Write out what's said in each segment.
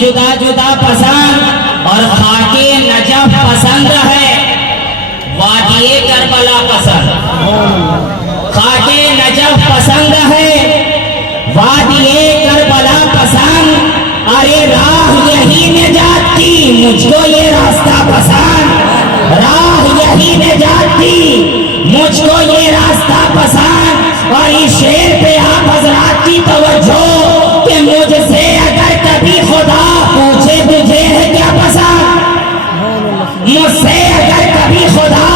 جدا جدا پسند اور خاکے نجف پسند ہے، وادی کربلا پسند. خاکے نجف پسند ہے، وادی کربلا پسند. ارے راہ یہی نجات کی، مجھ کو یہ راستہ پسند. راہ یہی نجات کی، مجھ کو یہ راستہ پسند. اور اس شعر پہ آپ حضرات کی توجہ کہ مجھ سے اگر کبھی خدا پوچھے تجھے ہے کیا پسند، مجھ سے اگر کبھی خدا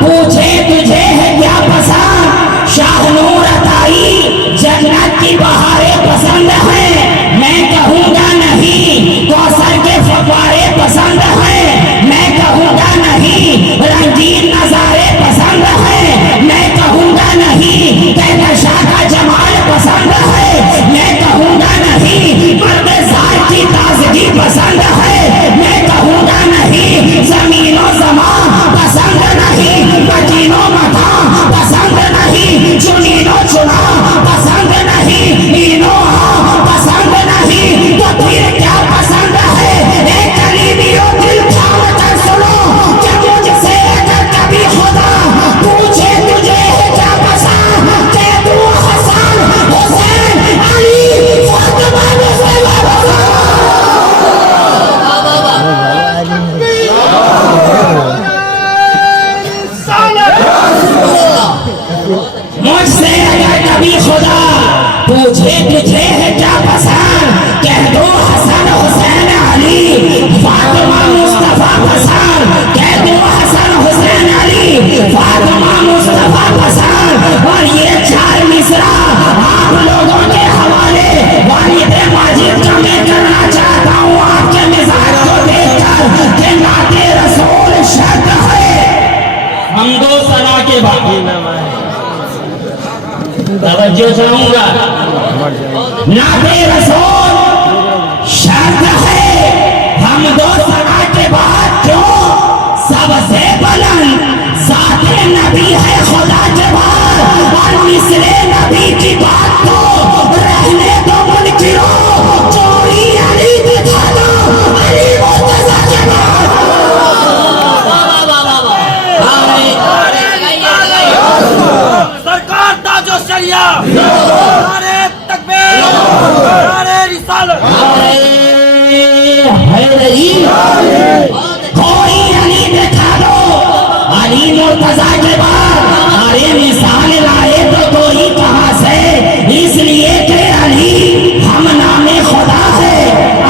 پوچھے تجھے ہے کیا پسند، شاہ نور عطائی جنت کی بہاریں پسند ہیں. میں کہوں گا نہیں کوثر کے فوارے پسند ہیں. میں کہوں گا نہیں رنگین نظارے پسند ہیں. میں کہوں گا نہیں کہکشاں کا جمال پسند ہے. میں کہوں گا نہیں مرد زار کی تازگی پسند ہے. میں کہوں گا نہیں زمین و زمان پسند نہیں، مدین و مکان پسند نہیں، چنین و چنا پسند نہیں، این و آن پسند نہیں. تو پھر کیا پسند ہے؟ اے کلیمیوں دل تھام کر سنو کہ مجھ سے اگر کبھی خدا پوچھے تجھے ہے کیا پسند، کہہ دوں حسن حسین علی فاطمہ مجھ سے اگر کبھی خدا پوچھے تجھے ہے کیا پسند، کہہ دو حسن حسین علی فاطمہ مصطفیٰ پسند. کہہ دو حسن حسین علی فاطمہ مصطفیٰ پسند. اور یہ چار مصرع آپ لوگوں کے حوالے والد ماجد کا میں کرنا چاہتا ہوں آپ کے مزاج کو دیکھ کر کہ نعت رسول شرط ہے. حمد و ثنا کے بعد توجہ چاہوں گا، نعت رسول شرط ہے. حمد و ثنا کے بعد جو سب سے بلند ذات نبی ہے خدا کے بعد، اور مثل نبی کی بات تو رہنے دو منکروں، چوری علی دکھا دو علی مرتضیٰ کے بعد. سرکار تاج و شریعہ، نعرہ تکبیر، نعرہ رسالت. کوئی علی دکھا دو علی مرتضیٰ کے بعد. ارے مثال لائے تو کوئی کہاں سے، اس لیے کہ علی ہم نام خدا ہے،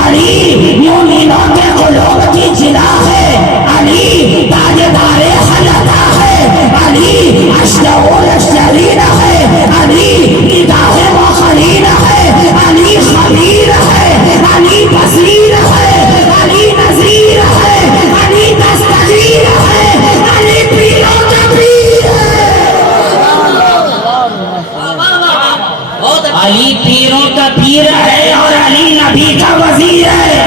علی مومنوں کے قلوب کی جلا ہے، علی تاجدار حلقہ ہے، علی اشرف الاشرین ہے، علی نگاہ مخلین ہے، علی خبیر ہے، علی بصیر ہے، علی نذیر ہے، علی دستگیر ہے، علی پیروں کا پیر ہے. علی پیروں کا پیر ہے اور علی نبی کا وزیر ہے.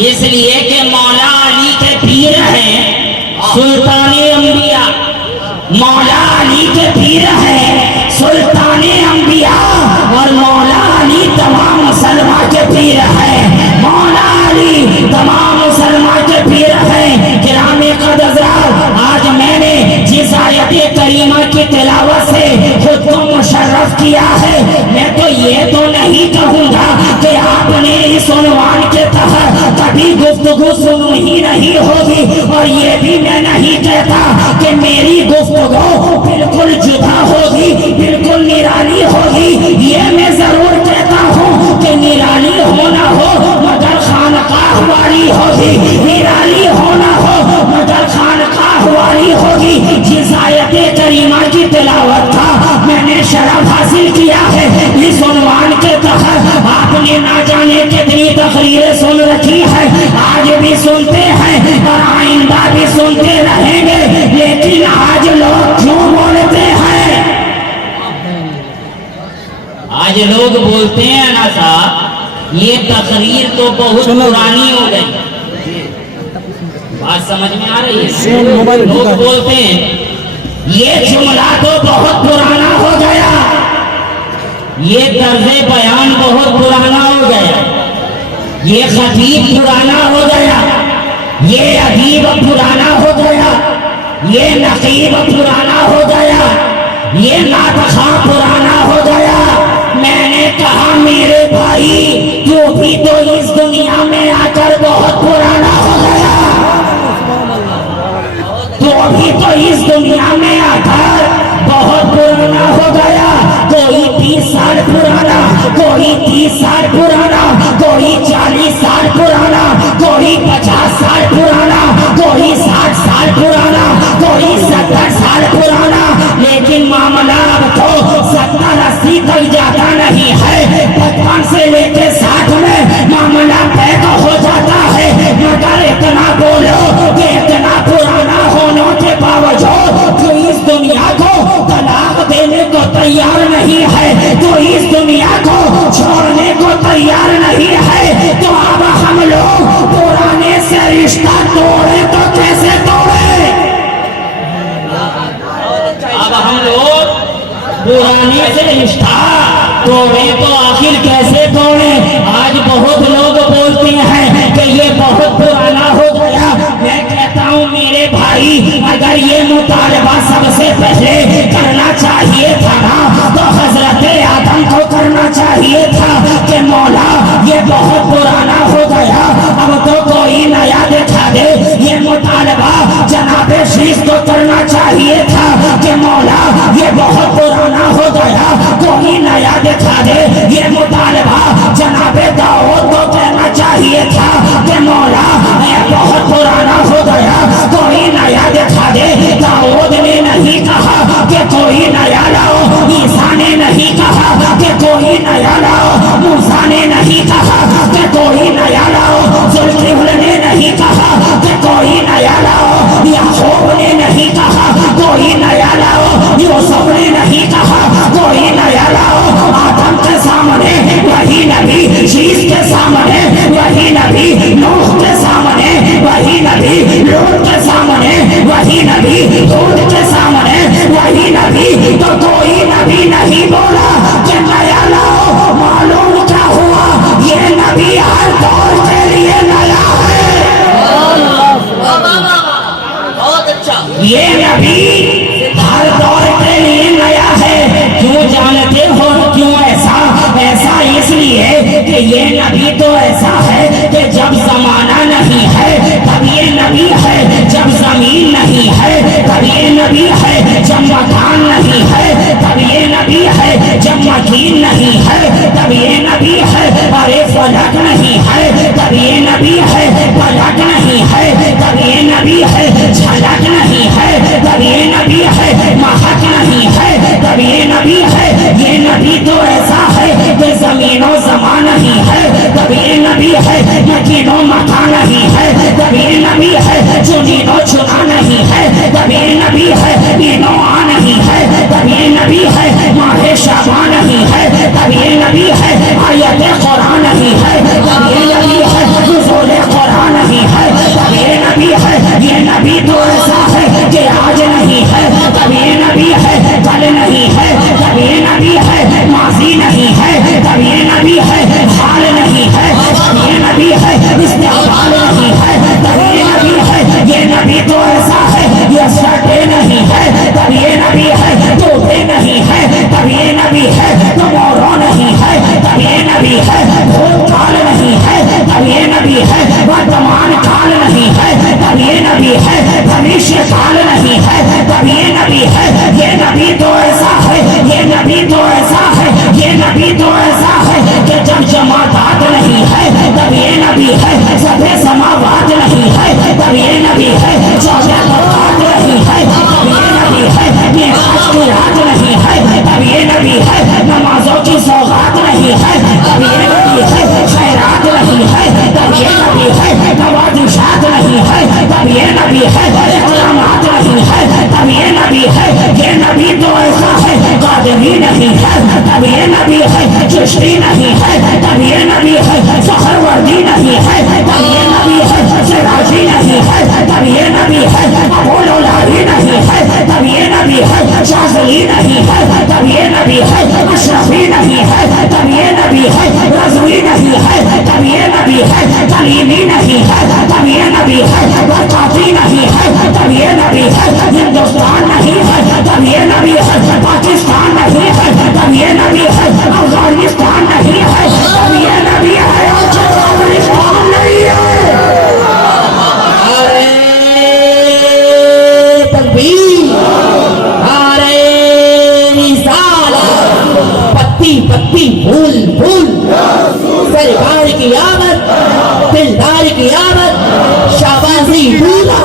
اس لیے کہ مولا علی کے پیر ہیں سلطان انبیاء، مولا علی کے پیر ہیں سلطان انبیاء، اور مولا علی تمام مسلمان کے پیر ہیں. مولا علی تمام مسلمان کے پیر ہیں. کرام قدر آج میں نے جس آیت کریمہ کی تلاوت سے خود کو مشرف کیا ہے، میں تو یہ تو نہیں کہوں گا کہ آپ نے اس عنوان کے تحت کبھی گفتگو سنی ہی نہیں ہوگی، اور یہ بھی میں نہیں کہتا کہ میری گفتگو بالکل جدا ہوگی، بالکل نرالی ہوگی. یہ میں ضرور کہتا ہوں کہ نرالی ہونا ہو مگر خانقاہ والی ہوگی، نرالی ہونا ہو مگر خانقاہ والی ہوگی. جس آیت کریمہ کی تلاوت کا میں نے شرف حاصل کیا ہے، اس عنوان کے تحت آپ نے نہ جانے کتنی تقریریں سن رکھی ہے، آج بھی سنتے ہیں اور آئندہ بھی سنتے رہیں گے. لیکن آج لوگ کیوں بولتے ہیں؟ آج لوگ بولتے ہیں نا صاحب یہ تقریر تو بہت پرانی ہو گئی. بات سمجھ میں آ رہی ہے؟ لوگ بولتے ہیں یہ جملہ تو بہت پرانا ہو گیا، یہ طرز بیان بہت پرانا ہو گیا. یہ خطیب پرانا ہو گیا، یہ ادیب پرانا ہو گیا، یہ نقیب پرانا ہو گیا، یہ ناطخواں پرانا ہو گیا۔ میں نے کہا میرے بھائی تو بھی تو اس دنیا میں آ کر بہت پرانا ہو گیا، تو بھی تو اس دنیا میں آ کر بہت پرانا ہو گیا۔ کوئی 30 سال پرانا، کوئی 30 سال پرانا، کوئی 40 سال پرانا، کوئی 50 سال پرانا، کوئی 60 سال پرانا، کوئی 70 سال پرانا، لیکن معاملہ اب تو 70-80 تک جاتا نہیں ہے، 55 سے لے کے 60 میں معاملہ طے ہو جاتا ہے۔ مگر اتنا بولو کہ اتنا پرانا ہونے کے باوجود جو اس دنیا کو طلاق دینے کو تیار نہیں ہے، تو اس دنیا کو چھوڑنے کو تیار نہیں ہے، تو اب ہم لوگ پرانے سے رشتہ توڑے تو کیسے توڑے؟ اب ہم لوگ پرانے سے رشتہ توڑے تو آخر کیسے توڑے؟ آج بہت لوگ بولتے ہیں کہ یہ بہت پرانا ہو گیا۔ میں کہتا ہوں میرے بھائی اگر یہ مطالبہ سب سے پہلے کرنا چاہیے تھا نا تو حضرت آدم کو کرنا چاہیے تھا کہ مولا یہ بہت پرانا ہو گیا، اب تو کوئی نیا دکھا دے۔ یہ مطالبہ جناب شیش کو کرنا چاہیے تھا کہ مولا یہ بہت پرانا ہو گیا، کوئی نیا دکھا دے۔ یہ مطالبہ جناب داؤد کو کہنا چاہیے تھا کہ مولا یہ بہت پرانا ہو گیا، کوئی نیا دکھا دے۔ داؤد نے نہیں کہا کہ کوئی نیا لاؤ، عیسیٰ نے نہیں کہا کہ کوئی نیا لاؤ، موسیٰ نے نہیں کہا کہ کوئی نیا لاؤ، ذوالفقار نے نہیں کہا کہ کوئی نیا لاؤ، یعقوب نے نہیں کہا کوئی نیا لاؤ، یوسف نے نہیں کہا کوئی نیا لاؤ۔ آدم کے سامنے وہی نبی، شیش کے سامنے وہی نبی، نوح کے سامنے وہی نبی، لوط کے سامنے وہی نبی، ہود کے سامنے وہی نبی، تو کوئی نبی نہیں بولا کہ نیا لاؤ۔ معلوم کیا ہوا؟ یہ نبی ہر دور کے لیے نیا ہے۔ یہ نبی ہر دور کے لیے نیا ہے۔ کیوں جانتے ہو کیوں ایسا؟ ایسا اس لیے کہ یہ نبی تو ایسا ہے کہ جب زمانہ نہیں ہے تب یہ نبی ہے، جب زمین نہیں ہے تب یہ نبی ہے، جب مکان نہیں ہے تب یہ نبی ہے، جب مکین نہیں ہے تب یہ نبی ہے، ارے فلک نہیں ہے تب یہ نبی ہے، فلک نہیں ہے تب یہ نبی ہے، جھلک نہیں ہے تب یہ نبی ہے، مہک نہیں ہے تب یہ نبی ہے۔ یہ نبی تو ایسا ہے کہ زمین و زمان نہیں ہے تب یہ نبی ہے، مکین و مکان نہیں ہے تب یہ نبی ہے، چنین و چنا نہیں ہے تب یہ نبی ہے، این و آ نہیں ہے تب یہ نبی ہے، ماہ شعبان نہیں ہے تب یہ نبی ہے، آیت قرآن نہیں ہے تب یہ نبی ہے، نزول قرآن نہیں ہے تب یہ نبی ہے۔ یہ نبی تو ایسا ہے کہ آج نہیں ہے تب یہ نبی ہے، کل نہیں ہے تب یہ نبی ہے، ماضی نہیں ہے تب یہ نبی ہے، حال نہیں ہے تب یہ نبی ہے، استقبال نہیں ہے تب یہ نبی ہے۔ یہ نبی تو ایسا ہے یسٹرڈے نہیں ہے تب یہ نبی ہے، ٹوڈے نہیں ہے تب یہ نبی ہے، ٹمورو نہیں ہے تب یہ نبی ہے، بھوت کال نہیں ہے تب یہ نبی ہے، ورتمان کال نہیں ہے تب یہ نبی ہے، بھوشیہ کال نہیں ہے تب یہ نبی ہے۔ یہ نبی تو ایسا ہے، یہ نبی تو ایسا ہے، یہ نبی تو ایسا ہے کہ جب جماعت نہیں ہے تب یہ نبی ہے، سبھی سماوات نہیں ہے تب یہ نبی ہے، 14 طبقات نہیں ہے تب یہ نبی ہے، معراج کی رات نہیں ہے تب یہ نبی ہے، نمازوں کی سوغات نہیں ہے تب یہ نبی ہے، خیرات نہیں ہے تب یہ نبی ہے، نوازشات نہیں ہے تب یہ نبی ہے، اکرامات نہیں ہے تب یہ نبی ہے۔ یہ نبی تو ایسا ہے قادری نہیں ہے تب یہ نبی ہے، چشتی نہیں ہے تب یہ نبی ہے، سہروردی نہیں ہے تب یہ نبی ہے، سراجی نہیں ہے تب یہ نبی ہے، ابوالعلائی نہیں ہے تب یہ نبی ہے، شاذلی نہیں ہے تب یہ نبی ہے، اشرفی نہیں ہے تب یہ نبی ہے، رضوی نہیں ہے تب یہ نبی ہے، کی آمد، دلدار کی آمد، شابازی بولا،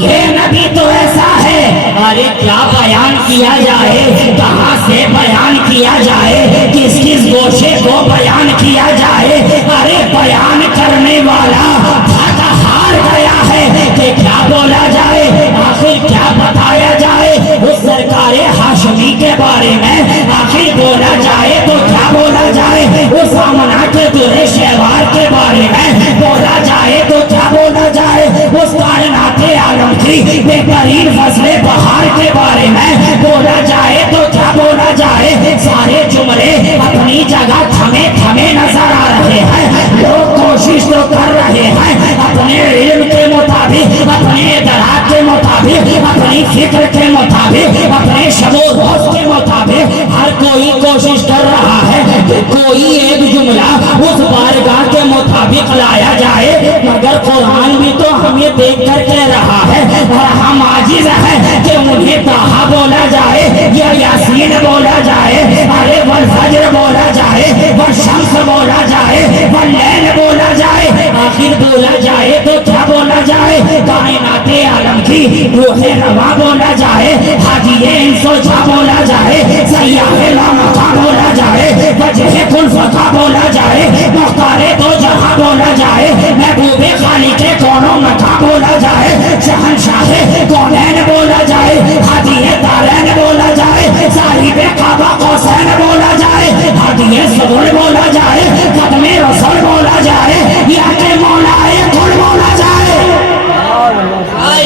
یہ نبی تو ایسا ہے۔ ارے کیا بیان کیا جائے، کہاں سے بیان کیا جائے، کس کس گوشے کو بیان کیا جائے۔ ارے بیان کرنے والا تھکا ہار گیا ہے کہ کیا بولا جائے، آخر کیا بتایا جائے اس سرکار ہاشمی کے بارے میں۔ آخر بولا جائے تو کیا بولا جائے اس آمنہ کے درے شہوار کے بارے میں۔ بولا جائے تو کیا بولا جائے اس کائنات عالم کی بہترین فصل بہار کے بارے میں۔ بولا جائے تو کیا بولا جائے، سارے جملے اپنی جگہ تھمے تھمے نظر آ رہے ہیں۔ لوگ کوشش تو کر رہے ہیں اپنے علم کے مطابق، اپنے ادراک کے مطابق، اپنی فکر کے مطابق، اپنے شب و روز کے مطابق ہر کوئی کوشش کر رہا ہے کہ کوئی ایک جملہ اس بارگاہ کے مطابق لایا جائے، مگر قرآن بھی تو ہمیں دیکھ کر کہہ رہا ہے اور ہم عاجز ہیں کہ انہیں طٰہٰ بولا جائے یا یاسین بولا جائے، ارے والفجر بولا جائے، والشمس بولا جائے، واللیل بولا جائے۔ آخر بولا جائے تو کیا بولا جائے، کائنات عالم کی روح رواں بولا جائے، حاجی انس و جاں بولا جائے، سیاح لامکاں بولا جائے، وجہ کل فقہ بولا جائے، مختار دو جہاں بولا جائے، محبوب خالق کونوں مکاں بولا جائے، شہنشاہ کونین بولا جائے، ہادی دارین بولا جائے، صاحب کعبہ قوسین بولا جائے، ہادی سبل بولا جائے، قدم رسول بولا جائے، یا کہ مولا کل بولا جائے،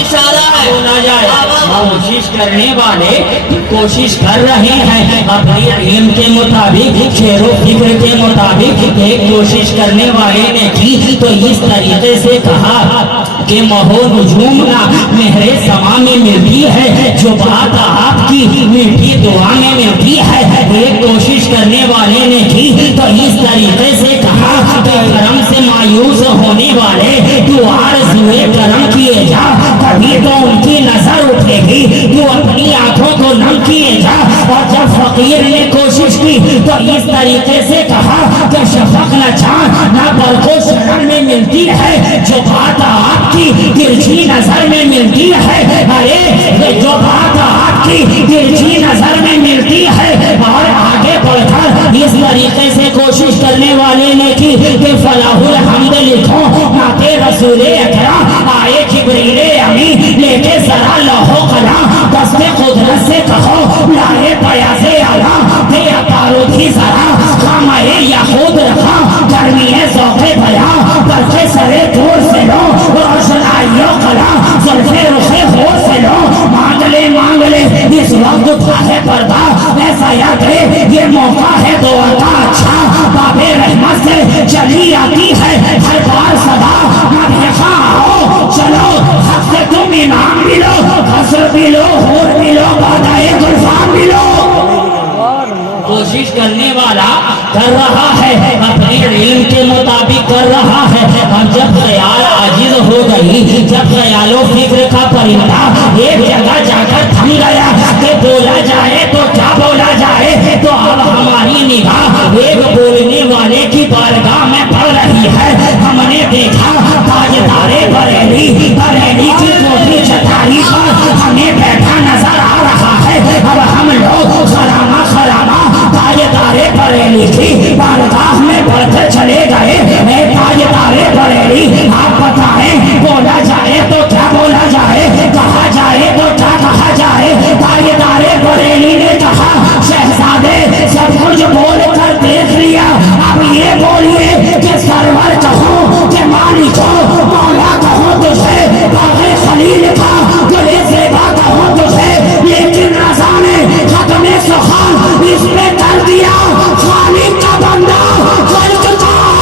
اشارہ ہے بولا جائے۔ کوشش کرنے والے کوشش کر رہے ہیں اپنی علم کے مطابق، شعر و فکر کے مطابق۔ ایک کوشش کرنے والے نے کی تو اس طریقے سے کہا کہ مہو نجوم نہ مہر سما میں ملتی ہے، جو بات آپ کی میٹھی دعا میں ملتی ہے۔ ایک کوشش کرنے والے نے کی تو اس طریقے سے کہا کہ کرم سے مایوس ہونے والے تو آرزوئے کرم کیے جا، کبھی تو ان کی نظر اٹھے گی، تو اپنی آنکھوں کو نم کیے جا۔ اور جب فقیر نے کوشش کی تو اس طریقے سے کہا کہ شفق نہ چاند نہ برق و شرر میں ملتی ہے، جو بات آپ کی ترچھی نظر میں ملتی ہے۔ ارے جو بات آپ کی ترچھی نظر میں ملتی ہے۔ اور آگے بڑھ کر اس طریقے سے کوشش کرنے والے نے کی کہ فلاح الحمد لکھو نعت رسول اکرم، آئے جبریل امین لے کے ذرا لوح و قلم، دست قدرت سے کہو لائے بیاض اعلیٰ، دے اتارو تھی ذرا خامہ یہود رکھا، گرمی ذوق بیاں برق سرے دور سے لو، روشنائی و قلم زلف رخ ہور سے لو، مانگ لے اس وقت اٹھا ہے پردہ، ایسا یاد ہے یہ موقع ہے دعا کا اچھا، باب رحمت سے چلی آتی ہے ہر بار صدا، مدحخاں آؤ چلو حق سے تم انعام ملو، حسر ملو، حور ملو، بادائے گلفام ملو۔ کوشش کرنے والا کر رہا ہے اپنے علم کے مطابق کر رہا ہے۔ اب جب خیال عاجز ہو گئی، جب خیال و فکر کا پرندہ ایک جگہ جا کر تھم گیا کہ بولا جائے تو کیا بولا جائے، تو اب ہماری نگاہ ایک بولنے والے کی بارگاہ میں پڑ رہی ہے۔ ہم نے دیکھا تاجدار بریلی، بریلی کی کوٹھی چٹائی پر ہمیں بیٹھا نظر آ رہا ہے۔ اب ہم لوگ خرامہ خرامہ تاجدار بریلی کی بارگاہ میں بڑھتے چلے گئے۔ اے تاجدار بریلی آپ بتائیں بولا جائے تو کیا بولا جائے، کہا جائے تو کیا کہا جائے۔ تاجدار بریلی نے کہا شہزادے سب کچھ بول کر دیکھ لیا، اب یہ بولیے کہ سرور کہو کہ مالک ہو، مولا کہو تجھے، باغ خلیل کا گلے زیبا کہو تجھے، لیکن رضا نے ختم سخن اس پہ کر دیا، خالق کا بندہ خلق کا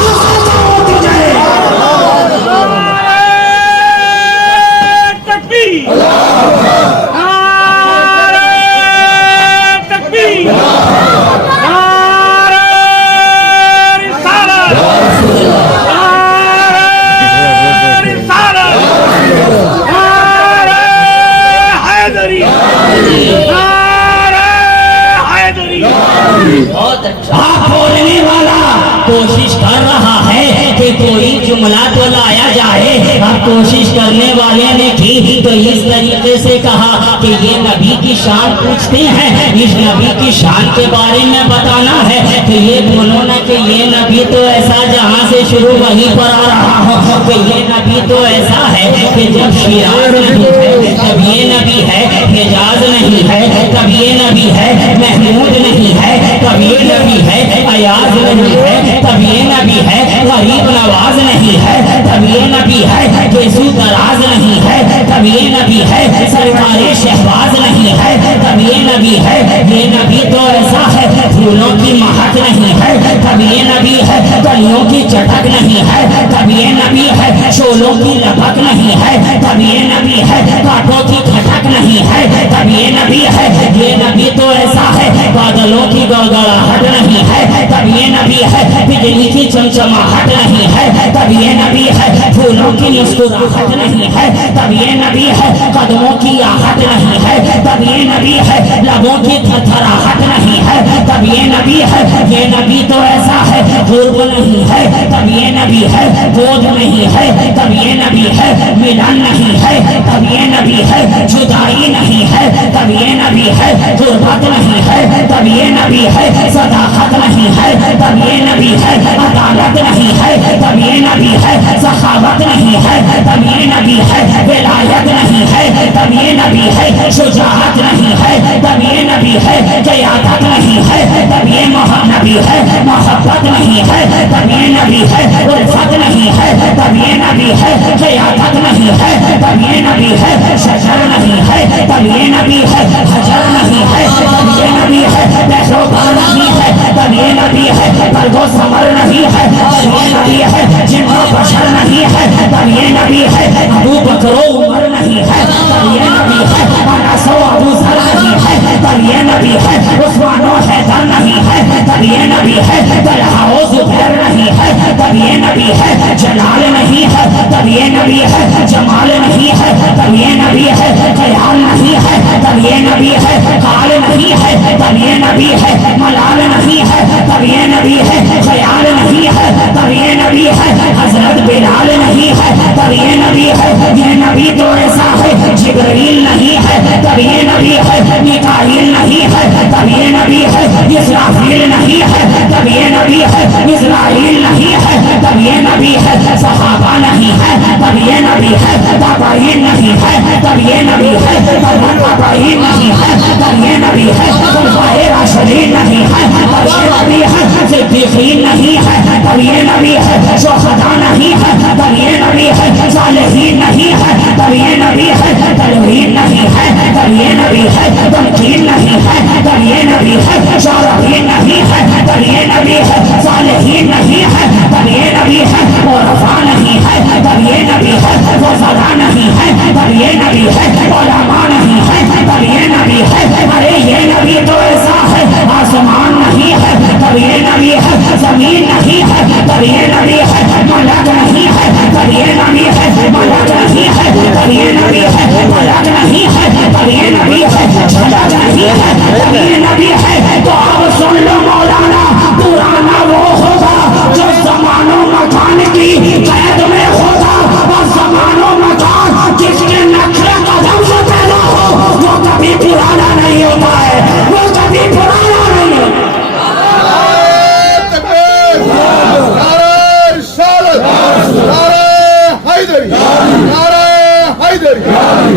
معاملہ تو لایا جائے. اب کوشش کرنے والے نے کی تو اس طریقے سے کہا کہ یہ نبی کی شان پوچھتے ہیں, اس نبی کی شان کے بارے میں بتانا ہے. تو یہ بولو نا کہ یہ نبی تو ایسا جہاں سے شروع وہیں پر آ رہا ہوں کہ یہ نبی تو ایسا ہے کہ جب شیراز نہیں ہے تب یہ نبی ہے, حجاز نہیں ہے تب یہ نبی ہے, محمود نہیں ہے تب یہ نبی ہے, ایاز نہیں ہے تب یہ نبی ہے, غریب نواز نہیں ہے تب یہ نبی ہے, گیسو دراز نہیں ہے تب یہ نبی ہے, سرکار شہباز نہیں ہے تب یہ نبی ہے. یہ نبی تو ایسا ہے پھولوں کی مہک نہیں ہے تب یہ نبی ہے, کلیوں کی چٹک نہیں ہے تب یہ نبی ہے, شولوں کی لپک نہیں ہے تب یہ نبی ہے, کانٹوں کی کھٹک نہیں ہے تب یہ نبی ہے. یہ نبی تو ایسا ہے بادلوں کی گڑگڑاہٹ نہیں ہے تب یہ نبی ہے, بجلی کی چمچماہٹ نہیں ہے تب یہ نبی ہے, پھولوں کی مسکراہٹ نہیں ہے تب یہ نبی ہے, قدموں کی آہٹ نہیں ہے تب یہ نبی ہے, لبوں کی تھرتھراہٹ نہیں ہے تب یہ نبی ہے. یہ نبی تو ایسا ہے قرب نہیں ہے تب یہ نبی ہے, بوجھ نہیں ہے تب یہ نبی ہے, ملن نہیں ہے تب یہ نبی ہے, جدائی نہیں ہے تب یہ نبی ہے, غربت نہیں ہے تب یہ نبی ہے, صداقت نہیں ہے تب یہ نبی ہے, عدالت نہیں ہے تب یہ نبی ہے, سخاوت نہیں ہے تب یہ نبی ہے, ولایت نہیں ہے تب یہ نبی ہے, شجاعت نہیں ہے تب یہ نبی ہے, قیادت نہیں ہے تب یہ نبی ہے, محبت نہیں ہے تب یہ نبی ہے, الفت نہیں ہے تب یہ نبی ہے, قیادت نہیں ہے تب یہ نبی ہے, شجر نہیں ہے تب یہ نبی ہے, حجر نہیں ہے تب یہ نبی ہے, بہروبار نہیں ہے تب یہ نبی ہے, برگو سمر نہیں ہے تب یہ نبی ہے, جن و بشر نہیں ہے تب یہ نبی ہے, ابو بکر و عمر نہیں ہے تب یہ نبی ہے, انس و ابو ذر نہیں ہے تب یہ نبی ہے, عثمان و حیدر نہیں ہے تب یہ نبی ہے, طلحہ و زبیر نہیں ہے تب یہ نبی ہے, جلال نہیں ہے تب یہ نبی ہے, جمال نہیں ہے تب یہ نبی ہے, خیال نہیں ہے تب یہ نبی ہے, قال نہیں ہے تب یہ نبی ہے, ملال نہیں ہے تب یہ نبی ہے, خیال نہیں ہے تب یہ نبی ہے, حضرت بلال نہیں ہے تب یہ نبی ہے. یہ نبی تو ایسا ہے جبرائیل نہیں ہے تب یہ نبی ہے, میکائیل نہیں ہے تب یہ نبی ہے, اسرافیل نہیں ہے تب یہ نبی ہے, اسرائیل نہیں ہے تب یہ نبی ہے, صحابہ نہیں ہے تب یہ نبی ہے, تابعین نہیں ہے تب یہ نبی ہے, تابعین نہیں ہے تب یہ نبی ہے, خلفائے راشدین نہیں ہے تب یہ نبی ہے, صدیقین نہیں ہے تب یہ نبی ہے, شہداء نہیں ہے تب یہ نبی ہے, صالحین نہیں ہے تب یہ نبی ہے, تلوین نہیں ہے تب یہ نبی ہے, تمکین نہیں ہے تب یہ نبی ہے, شارحین نہیں ہے تب یہ نبی ہے, صالحین نہیں ہے تب یہ نبی ہے, عرفاء نہیں ہے تب یہ نبی ہے, وزراء نہیں ہے تب یہ نبی ہے, علماء نہیں ہے تب یہ نبی ہے. ارے یہ نبی تو ایسا ہے آسمان نہیں ہے تب یہ نبی ہے, زمین نہیں ہے تب یہ نبی ہے, ملک نہیں ہے تب یہ نبی ہے, ملک نہیں ہے تب یہ نبی ہے, ملک نہیں ہے تب یہ نبی ہے, ملک نہیں ہے تب یہ نبی ہے. تو اب سن لو مولانا, پرانا وہ ہوگا جو زمان و مکان کی قید میں ہوگا, اور زمان و مکان جس کے نقش قدم سے پیدا ہو وہ کبھی پرانا نہیں ہوتا ہے, وہ کبھی پرانا نہیں ہوتا.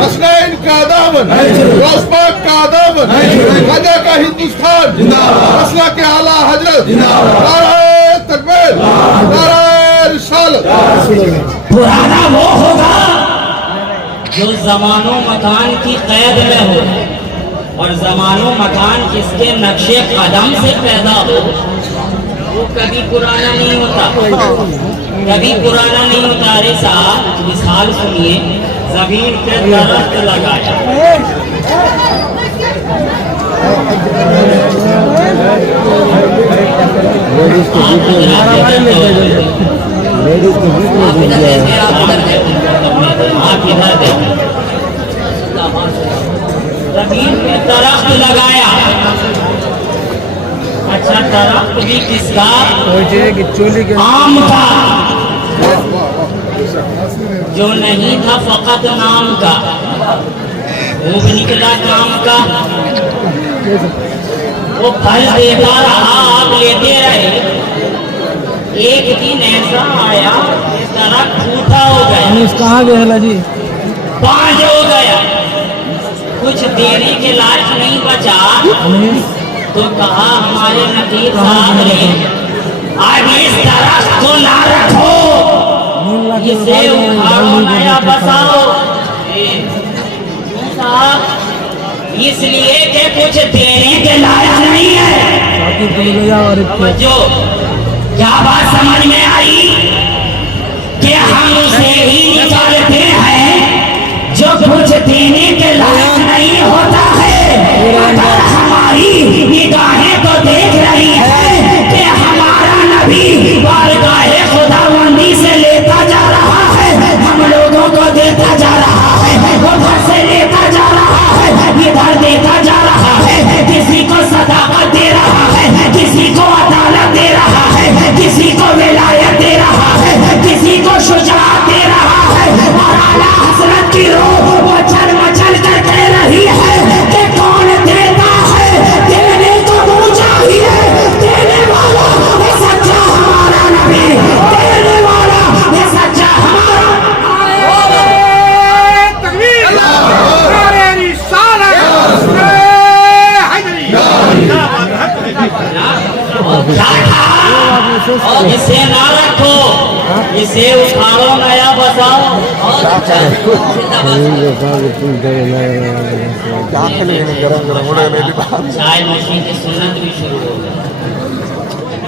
حسنین کا دامن, روزباغ کا دامن, خواجہ کا ہندوستان, مسئلہ کے اعلیٰ حضرت, نعرہ تکبیر, نعرہ رسالت. پرانا وہ ہوگا جو زمان و مکان کی قید میں ہو, اور زمان و مکان جس کے نقش قدم سے پیدا ہو وہ کبھی پرانا نہیں ہوتا, کبھی پرانا نہیں ہوتا. ارے صاحب مثال سنیے, زمین پہ درخت لگایا, زمین پہ درخت لگایا. اچھا درخت بھی کس کا, آم کا. جو نہیں تھا فقط نام کا خوب نکلا کام کا وہ پھل دیتا رہا آپ لیتے رہے ایک دن ایسا آیا اس طرح ٹوٹا ہو گیا کہاں گئے جی پانچ ہو گیا کچھ دینے کے لائق نہیں بچا تو کہا ہمارے نقیب صاحب نے اب اس درخت کو نہ رکھو اسے اکھاڑو نیا بساؤ کیوں صاحب اس لیے کہ کچھ دینے کے لائق نہیں ہے توجہ کیا بات سمجھ میں آئی کہ ہم اسے ہی نکالتے ہیں جو کچھ دینے کے لائق نہیں ہوتا ہے اگر ہماری نگاہیں تو دیکھ رہی ہے کہ ہمارا نبی بارگاہ خداوندی سے لیتا جا رہا ہے ہم لوگوں کو دیتا جا رہا ہے ادھر سے لیتا جا رہا ہے ادھر دیتا جا رہا ہے کسی کو صداقت دے رہا ہے کسی کو عدالت دے رہا ہے کسی کو ولایت دے رہا ہے کسی کو شجاعت دے رہا ہے اور اعلیٰ حضرت کی روح وہ چل مچل کر کہہ رہی ہے کہ کون دیتا ہے دینے کو منہ چاہیے دینے والا یہ سچا ہمارا نبی دینے والا یہ سچا ہمارا تکبیر نعرہ رسالت اسے نہ رکھو اسے اکھاڑو نیا بساؤ چائے نوشی کی سنت بھی شروع ہو گئی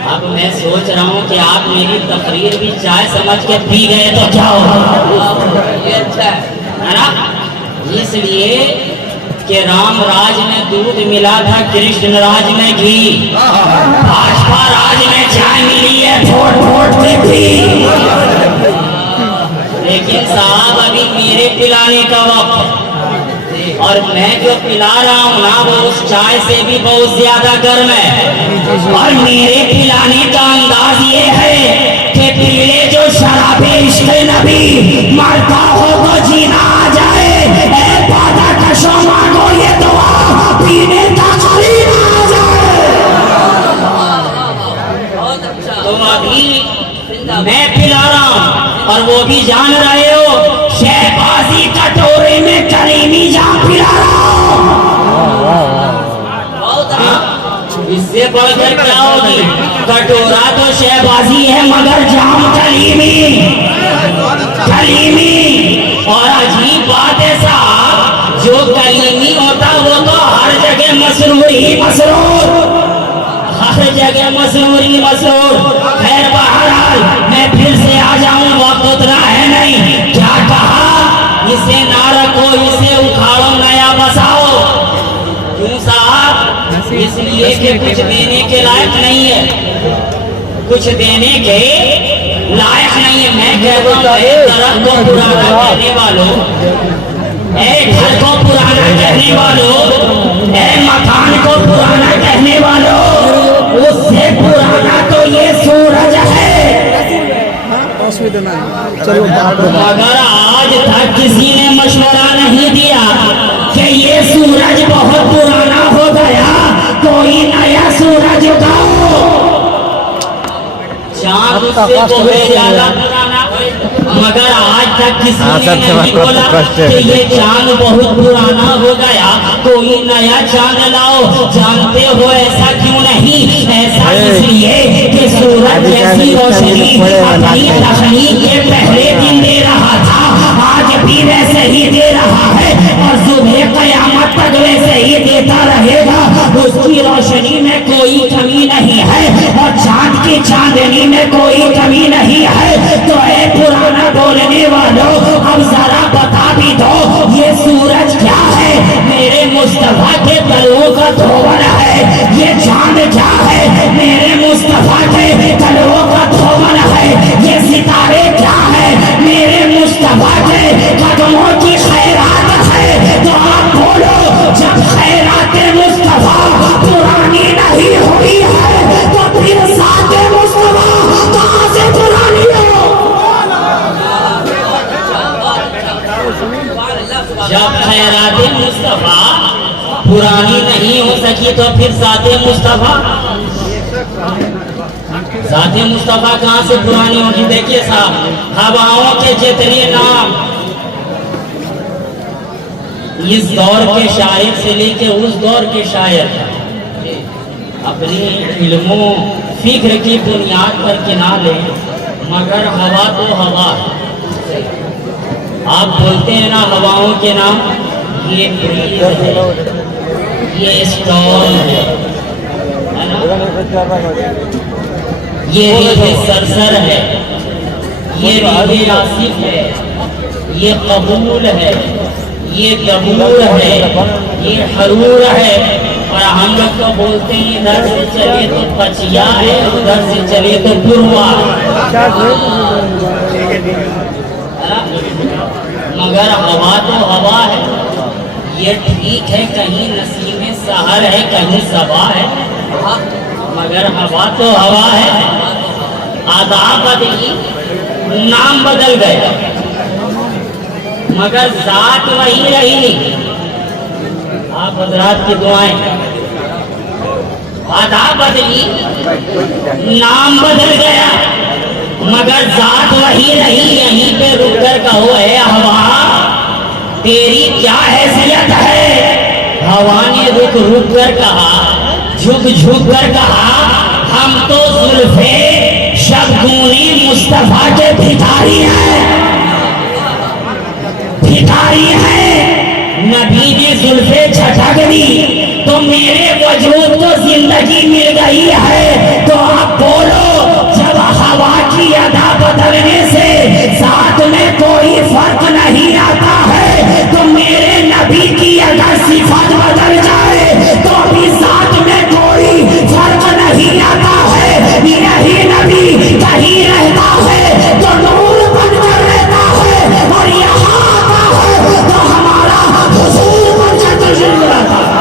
اب میں سوچ رہا ہوں کہ آپ میری تقریر بھی چائے سمجھ کے پی گئے تو کیا ہوگا ہے نا اس لیے کہ رام راج میں دودھ ملا تھا کرشن راج میں گھی بھاجپا راج میں چائے ملی ہے پھوٹ پھوٹ کے پی لیکن صاحب ابھی میرے پلانے کا وقت اور میں جو پلا رہا ہوں نا وہ اس چائے سے بھی بہت زیادہ گرم ہے اور میرے پلانے کا انداز یہ ہے کہ پیلے جو شراب عشق نبی مرتا ہو تو جینا آ جائے اے پادا کشو مانگو یہ دعا پینے کا قریب آ جائے تم ابھی میں پلا رہا ہوں اور وہ بھی جان رہے ہو شہبازی کٹورے میں کریمی جام پلا رہا ہوں اس سے بڑھ کر کیا ہوگی کٹورا تو شہبازی ہے مگر جام کلیمی اور عجیب بات ہے صاحب جو کلیمی ہوتا وہ تو ہر جگہ مسرور ہی مسرور ہر جگہ مسرور ہی مسرور خیر بہرحال میں پھر سے آ جاؤں وقت اتنا ہے نہیں کیا کہا اسے نہ رکھو اسے اکھاڑو نیا بساؤ کیوں صاحب اس لیے کہ کچھ دینے کے لائق نہیں ہے کچھ دینے کے لائق نہیں ہے میں کہتا ہوں اے درخت کو پرانا کہنے والوں اے گھر کو پرانا کہنے والوں اے مکان کو پرانا کہنے والوں اس سے پرانا تو یہ سورج ہے مگر آج تک کسی نے مشورہ نہیں دیا کہ یہ سورج بہت پرانا ہو گیا کوئی نیا سورج اگاؤ چاند اس سے بہت زیادہ پرانا مگر آج تک کسی نے نہیں بولا کہ یہ چاند بہت پرانا ہو گیا کوئی نیا چاند لاؤ جانتے ہو ایسا کیوں نہیں ایسا اس لیے کہ سورج جیسی روشنی اپنی تخلیق کے پہلے دن دے رہا تھا آج بھی ویسے ہی دے رہا ہے اور صبح قیامت تک ویسے ہی دیتا رہے گا اس کی روشنی میں کوئی کمی نہیں ہے اور چاند کی چاندنی میں کوئی کمی نہیں ہے تو اے پرانا بولنے والوں اب ذرا بتا بھی دو یہ سورج کیا ہے میرے مصطفیٰ کے تلووں کا دھوبن ہے یہ چاند کیا ہے میرے مصطفیٰ کے تلووں کا دھوبن ہے یہ ستارے کیا ہے میرے مصطفیٰ کے قدموں کی خیرات ہے تو آپ بولو جب خیرات مصطفیٰ پرانی نہیں ہوئی ہے تو پھر ساتھ مصطفیٰ مصطفیٰ پرانی نہیں ہو سکی تو پھر ذات مصطفیٰ کہاں سے پرانی ہوگی؟ دیکھیے صاحب، ہواؤں کے جتنے نام اس دور کے شاعر سے لے کے اس دور کے شاعر اپنی علموں فکر کی بنیاد پر کنا لیں، مگر ہوا تو ہوا ہے۔ آپ بولتے ہیں نا ہواؤں کے نام، یہ بریز ہے، یہ اسٹال ہے نا، یہ ریح سرسر ہے، یہ ریح آصف ہے، یہ قبول ہے، یہ دبور ہے، یہ حرور ہے۔ اور ہم لوگ تو بولتے ہیں ادھر سے چلے تو پچیا ہے، ادھر سے چلے تو پروا ہے، مگر ہوا تو ہوا ہے۔ یہ ٹھیک ہے کہیں نسیم سحر ہے، کہیں صبا ہے، مگر ہوا تو ہوا ہے۔ ادا بدلی، نام بدل گیا، مگر ذات وہی رہی۔ آپ حضرات کی دعائیں، ادا بدلی، نام بدل گیا، مگر ذات وہی رہی۔ یہیں پہ رک کر کہو اے ہوا تیری کیا حیثیت ہے؟ ہوا نے رک رک کر کہا، جھک جھک کر کہا، ہم تو زلفے شبگونی مصطفیٰ کے بھکاری ہیں، بھکاری ہیں۔ نبی نے زلفے جھٹک دی تو میرے وجود کو زندگی مل گئی ہے۔ تو آپ بولو، جب ہوا کی ادا بدلنے سے ذات میں کوئی فرق نہیں آتا ہے، تو میرے نبی کی اگر صفات بدل جائے تو بھی ذات میں کوئی فرق نہیں آتا ہے۔ یہی نبی کہیں رہتا ہے تو نور بن کر رہتا ہے، اور یہاں آتا ہے تو ہمارا حضور بن کر تشریف لاتا ہے۔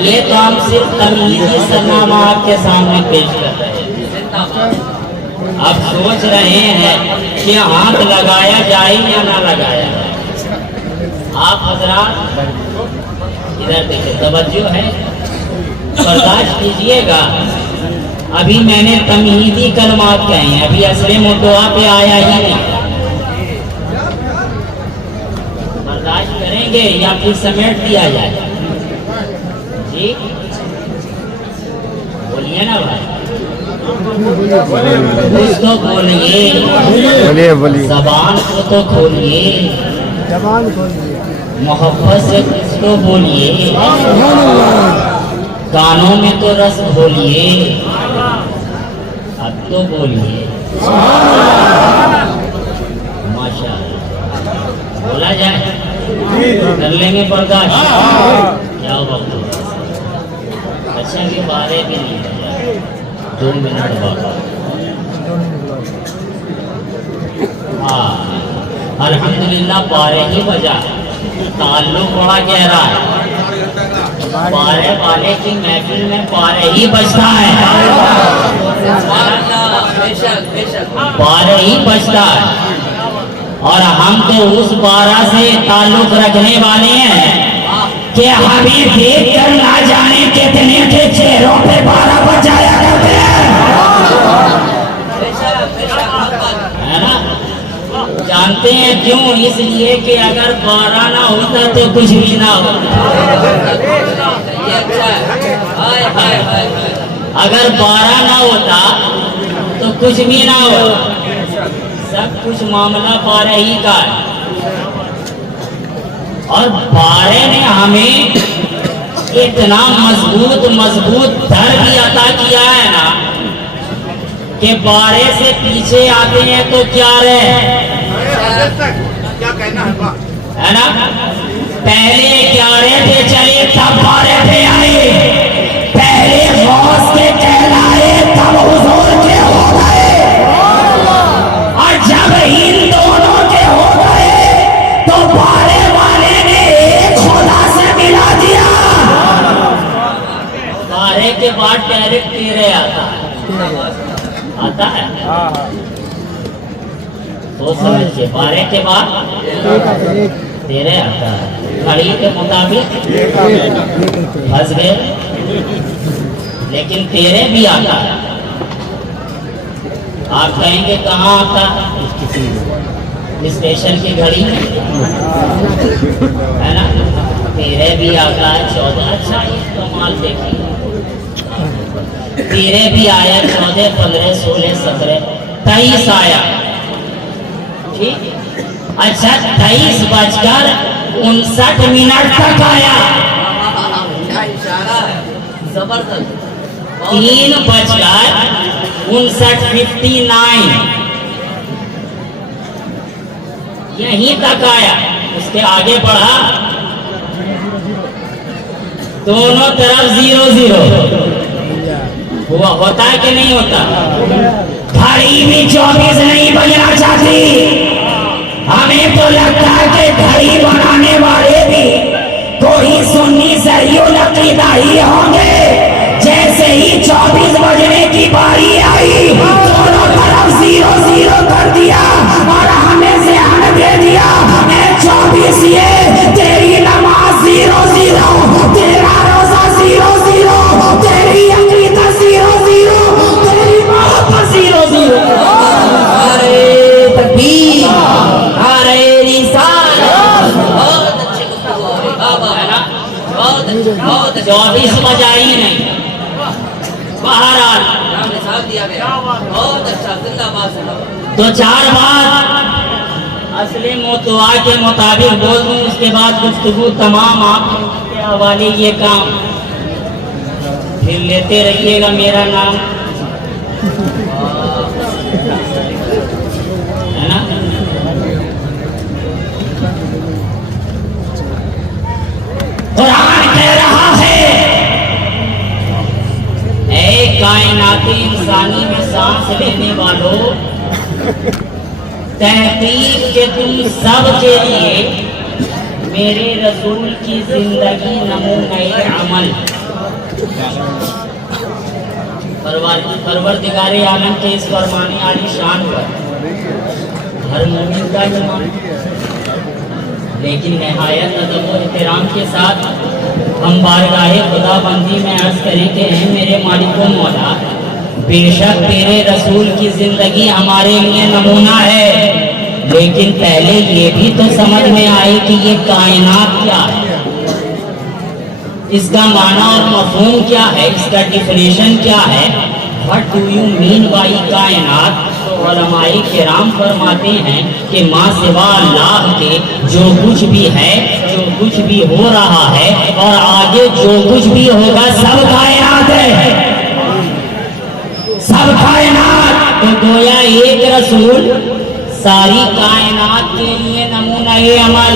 یہ تو ہم صرف تمہیدی سرنامہ آپ کے سامنے پیش کر رہے ہیں۔ اب سوچ رہے ہیں کہ ہاتھ لگایا جائے یا نہ لگایا جائے۔ آپ حضرات ادھر دیکھیں، توجہ ہے، برداشت کیجئے گا۔ ابھی میں نے تمہیدی کلمات کہے ہیں، ابھی اصل موضوع پہ آیا ہی نہیں۔ برداشت کریں گے یا پھر سمیٹ دیا جائے؟ جی بولیے نا بھائی، کچھ تو بولیے، زبان کو تو کھولیے، محبت سے کچھ تو بولیے، کانوں میں تو رس بولیے، اب تو بولیے ماشاء اللہ۔ بولا جائے کر لیں گے برداشت؟ کیا وقت اچھا کہ بارے بھی نہیں بجا، 2 منٹ بعد۔ ہاں الحمدللہ بارے ہی بجا، تعلق بڑا گہرا ہے۔ بارے والے کی محفل میں بارے ہی بجتا ہے، بارے ہی بجتا ہے۔ اور ہم تو اس بارہ سے تعلق رکھنے والے ہیں کہ ہمیں دیکھ کر نہ جانے کتنے کے چہروں پہ بارہ بجایا کرتے ہیں، ہے نا؟ جانتے ہیں کیوں؟ اس لیے کہ اگر بارہ نہ ہوتا تو کچھ بھی نہ ہوتا۔ اگر بارہ نہ ہوتا تو کچھ بھی نہ ہوتا، سب کچھ معاملہ بارہ ہی کا ہے۔ اور بارہ نے ہمیں اتنا مضبوط در بھی عطا کیا ہے نا کہ بارہ سے پیچھے آتے ہیں تو کیا رہے، ہے نا؟ پہلے 11 پہ چلے تب 12 پہ آئے، پہلے غوث کے کہلائے تب حضور کے ہو گئے، اور جب ان دونوں کے ہو گئے تو 12 والے نے ایک ہو تو سمجھے 12 کے بعد 13 آتا ہے، گھڑی کے مطابق پھنس گئے، لیکن 13 بھی آتا ہے۔ آپ کہیں گے کہاں آتا ہے؟ اسٹیشن کی گھڑی ہے نا، 13 بھی آتا ہے، 14، اچھا یہ کمال دیکھیے، 13 بھی آیا، 14، 15، 16، 17، 23 آیا، ٹھیک، اچھا 23:59 تک آیا، 3:59 یہیں تک آیا، اس کے آگے بڑھا، دونوں طرف 0-0 ہوا، ہوتا ہے کہ نہیں ہوتا؟ گھڑی بھی 24 نہیں بجنا چاہتی، ہمیں تو لگتا ہے کہ گھڑی بنانے والے بھی کوئی سنی صحیح العقیدہ ہی ہوں گے۔ جیسے ہی 24 بجنے کی باری آئی، دونوں طرف 0-0 کر دیا اور ہمیں ذہن دے دیا، اے 24 یہ تیری نماز 0-0، تیرا روزہ 0-0، تیری عقیدہ 0-0، تیری محبت 0-0۔ نعرہ تکبیر، نعرہ رسالت، بہت اچھے گفتگو ہے بابا، ہے نا، بہت اچھے، بہت اچھے، 24 بجائی نہیں، بہرحال تو 4 بات اصل موضوع کے مطابق بول دوں، اس کے بعد گفتگو تمام آپ کے حوالے یہ کام، پھر لیتے رہیے گا میرا نام، ہے نا۔ قرآن کہہ رہا ہے اے کائناتی انسانی میں سانس لینے والوں، تحقیق کہ تم سب کے لیے میرے رسول کی زندگی نمونۂ عمل، پروردگار عالم کے اس فرمان عالی شان پر ہر مومن کا ایمان، لیکن نہایت ادب و احترام کے ساتھ ہم بارگاہ خدا بندی میں عرض کریں کہ اے میرے مالک و مولا، بے شک تیرے رسول کی زندگی ہمارے لیے نمونہ ہے، لیکن پہلے یہ بھی تو سمجھ میں آئے کہ یہ کائنات کیا ہے، اس کا معنی اور مفہوم کیا ہے، اس کا ڈیفینیشن کیا ہے، what do you mean by کائنات؟ علماء کرام فرماتے ہیں کہ ماں سوا اللہ کے جو کچھ بھی ہے، جو کچھ بھی ہو رہا ہے اور آگے جو کچھ بھی ہوگا، سب کائنات ہے، سب کائنات۔ تو گویا ایک رسول ساری کائنات کے لیے نمونہ عمل،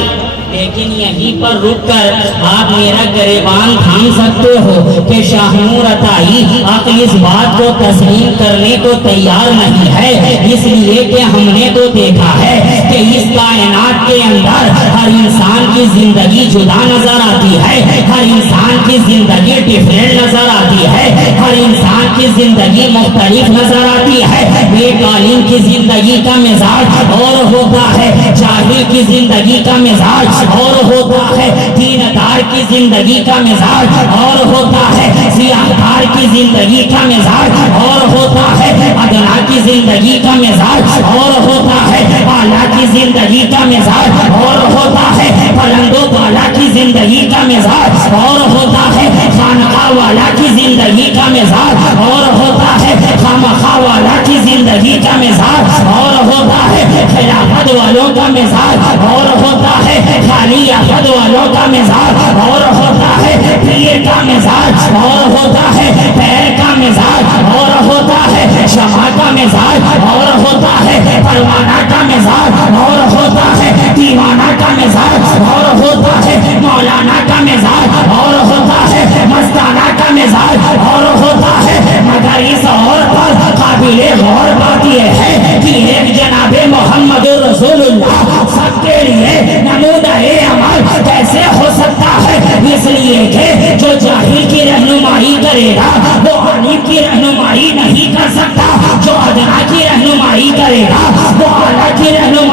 لیکن یہیں پر رک کر آپ میرا گریبان تھام سکتے ہو کہ شاہ نور عطائی عقل اس بات کو تسلیم کرنے کو تیار نہیں ہے، اس لیے کہ ہم نے تو دیکھا ہے کہ اس کائنات کے اندر ہر انسان کی زندگی جدا نظر آتی ہے، ہر انسان کی زندگی ڈیفرنٹ نظر آتی ہے، ہر انسان کی زندگی مختلف نظر آتی ہے۔ ایک عالم کی زندگی کا مزاج اور ہوتا ہے، جاہل کی زندگی کا مزاج اور ہوتا ہے، دیندار کی زندگی کا مزاج اور ہوتا ہے، سیاہکار کی زندگی کا مزاج اور ہوتا ہے، ادنا کی زندگی کا مزاج اور ہوتا ہے، اعلیٰ کی زندگی کا مزاج اور ہوتا ہے، بلند و بالا کی زندگی کا مزاج اور ہوتا ہے، خانقاہ والا کی زندگی کا مزاج اور ہوتا ہے، خامخواہ والا کی زندگی کا مزاج اور ہوتا ہے، خلافت والوں کا مزاج اور ہوتا ہے، خالی افد والوں کا مزاج اور ہوتا ہے، پیر کا مزاج اور ہوتا ہے، پیر کا مزاج اور ہوتا ہے، شمع کا مزاج اور ہوتا ہے، پروانہ کا مزاج اور ہوتا ہے، دیوانہ کا مزاج اور ہوتا ہے، مولانا کا مزاج اور ہوتا ہے، مستانہ کا مزاج اور ہوتا ہے، مگر اس اور پر قابل غور بات یہ ہے کہ ایک جناب محمد رسول اللہ سب کے لیے نمونہ عمل کیسے ہو سکتا ہے؟ اس لیے کہ جو جاہل کی رہنمائی کرے گا وہ عالم کی رہنمائی نہیں کر سکتا، جو ادنا کی رہنمائی کرے گا وہ اعلیٰ کی رہنمائی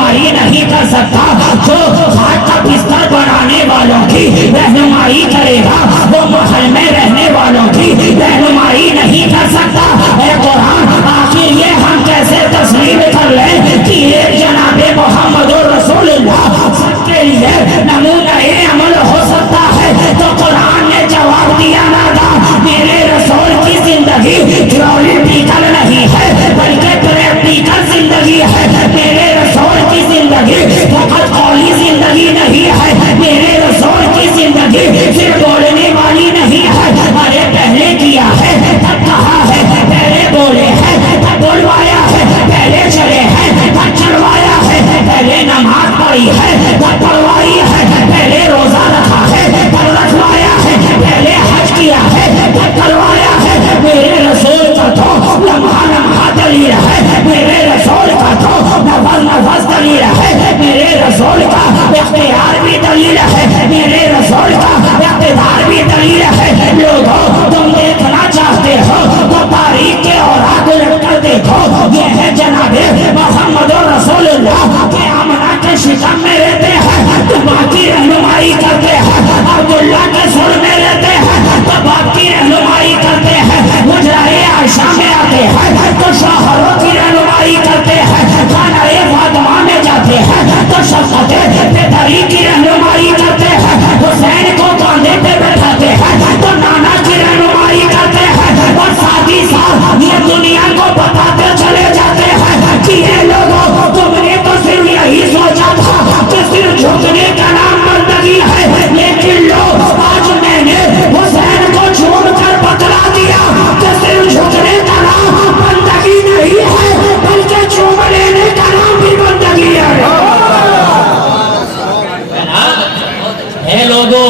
کی رہنمائی کرے گا وہ محل میں رہنے والوں کی رہنمائی نہیں کر سکتا۔ اے قرآن آخر یہ ہم کیسے تسلیم کر لیں کہ ایک جناب محمد رسول اللہ سب کے لیے نمونہ عمل ہو سکتا ہے؟ تو قرآن نے جواب دیا نادا میرے رسول کی زندگی تھیوریٹیکل نہیں ہے بلکہ پریکٹیکل زندگی ہے۔ میرے رسول کی زندگی فقط قولی زندگی نہیں ہے، میرے رسول کی زندگی صرف بولنے والی نہیں ہے۔ ارے پہلے کیا ہے تب کہا ہے، پہلے بولے ہیں تب بلوایا ہے، پہلے چلے ہیں تب چلوایا ہے، پہلے نماز پڑھی ہے تب پڑھوائی ہے، پہلے روزہ رکھا ہے تب رکھوایا ہے، پہلے حج کیا ہے تب کروایا ہے۔ میرے رسول کا تو لمحہ لمحہ دلیل ہے، میرے رسول کا تو نفس نفس دلیل ہے، میرے رسول کا اختیار بھی دلیل ہے، میرے رسول کا اقتدار بھی دلیل ہے۔ لوگوں تم دیکھنا چاہتے ہو تو تاریخ کے اوراق الٹ کر دیکھو، یہ ہے جناب محمد رسول اللہ کے آمنہ کے شکم میں رہتے ہیں تو باپ کی رہنمائی کرتے ہیں، عبداللہ کے سر میں رہتے ہیں تو باپ کی رہنمائی کرتے ہیں، مجرائے عائشہ میں آتے ہیں تو شوہروں کی رہنمائی کرتے ہیں، خانہ فاطمہ میں جاتے ہیں تو شفقت پدری کی رہنمائی کرتے ہیں، حسین کو کاندھے پہ بٹھاتے ہیں تو نانا کی رہنمائی کرتے ہیں، اور ساتھ ہی ساتھ یہ دنیا کو بتاتے چلے جاتے ہیں کہ یہ لوگوں تم نے تو صرف یہی سوچا تھا کہ صرف جھکنے کا نام بندگی ہے، لیکن لوگ آج میں نے حسین کو چھوڑ کر بتلا دیا کہ صرف جھکنے کا نام بندگی نہیں ہے بلکہ چوم لینے کا نام بھی بندگی ہے۔ اے لوگوں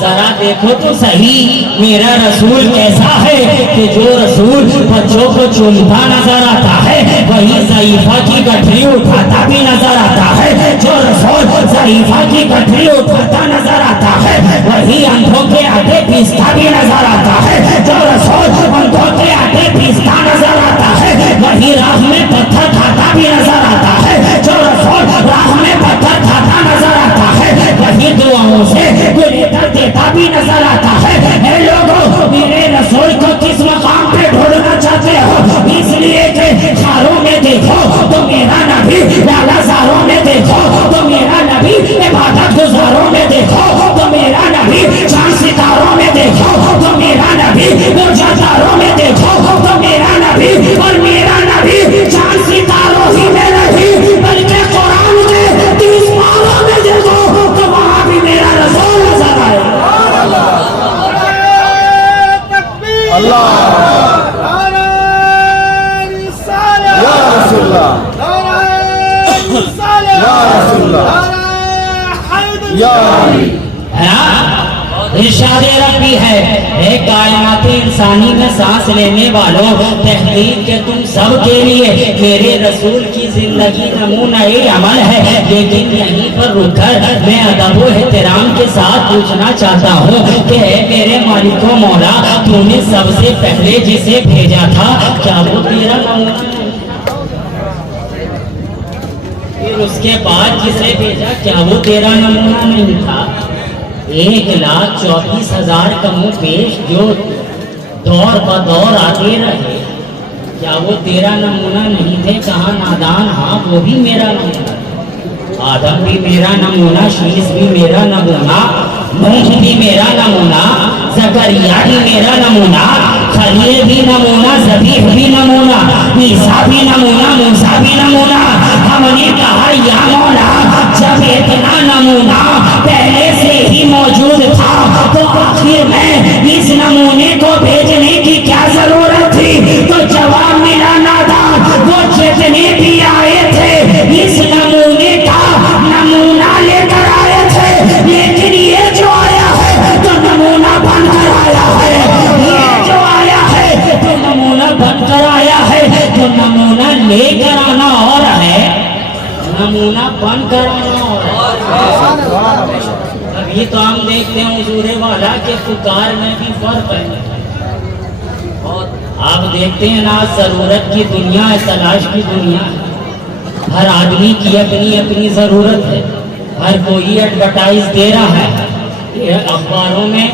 ذرا دیکھو تو صحیح میرا رسول کیسا ہے کہ جو رسول بچوں کو چومتا نظر آتا ہے وہی ضعیفہ کی گٹھلی اٹھاتا بھی نظر آتا ہے، جو رسول ضعیفہ کی گٹھلی اٹھاتا نظر آتا ہے وہی اندھوں کے آٹے پیستا بھی نظر آتا ہے، جو رسول اندھوں کے آٹے پیستا نظر آتا ہے وہی راہ میں پتھر کھاتا بھی نظر آتا ہے، جو رسول راہ میں پتھر کھاتا نظر آتا ہے وہی دعاؤں سے گریٹر دیتا بھی نظر آتا ہے۔ اے لوگوں میرے رسول کو کس مقام پہ ڈھونڈنا چاہتے ہو؟ اس لیے کہ خاروں میں دیکھو تو میرا نبی، لالا زاروں میں دیکھو تو میرا نبی، عبادت گزاروں میں دیکھو تو میرا نبی، چاند ستاروں میں دیکھو تو میرا نبی، مرجاداروں میں دیکھو تو میرا نبی، اور میرا نبی چاند ستاروں ہی میں نہیں بلکہ قرآن کے 30 پاروں میں دیکھو تو وہاں بھی میرا رسول نظر آئے۔ ارشاد ربی ہے اے کائنات انسانی میں سانس لینے والوں، تحقیق کہ تم سب کے لیے میرے رسول کی زندگی نمونہ عمل ہے، لیکن یہیں پر رک کر میں ادب و احترام کے ساتھ پوچھنا چاہتا ہوں کہ اے میرے مالک و مولا تو نے سب سے پہلے جسے بھیجا تھا کیا وہ تیرا نمونہ نہیں؟ پھر اس کے بعد جسے بھیجا کیا وہ تیرا نمونہ نہیں تھا؟ 1,34,000 کم و بیش جو دور بدور آتے رہے کیا وہ تیرا نمونہ نہیں تھے؟ کہاں نادان، ہاں وہ بھی میرا نمونہ تھا، آدم بھی میرا نمونہ، شیس بھی میرا نمونہ، نوح بھی میرا نمونہ، زکریا بھی میرا نمونہ، خلیل بھی نمونہ، ذبیح بھی نمونہ، عیسیٰ بھی نمونہ، موسیٰ بھی نمونہ۔ ہم نے کہا یا مولا جب اتنا نمونہ پہلے سے ہی موجود تھا تو آخر میں اس نمونے کو بھیجنے کی کیا ضرورت تھی؟ تو جواب ملا نادان، وہ جتنے بھی آئے تھے اس نمونے کا نمونہ لے کر آئے تھے، لیکن یہ جو آیا ہے تو نمونہ بن کر آیا ہے، یہ جو آیا ہے تو نمونہ بن کر آیا ہے۔ تو نمونہ لے کر آنا اور ہے، نمونہ بن کر آنا اور ہے۔ ابھی تو ہم دیکھتے ہیں حضور والا کے پکار میں بھی فرق ہے، اور آپ دیکھتے ہیں نا ضرورت کی دنیا ہے، تلاش کی دنیا ہے، ہر آدمی کی اپنی اپنی ضرورت ہے، ہر کوئی ایڈورٹائز دے رہا ہے، یہ اخباروں میں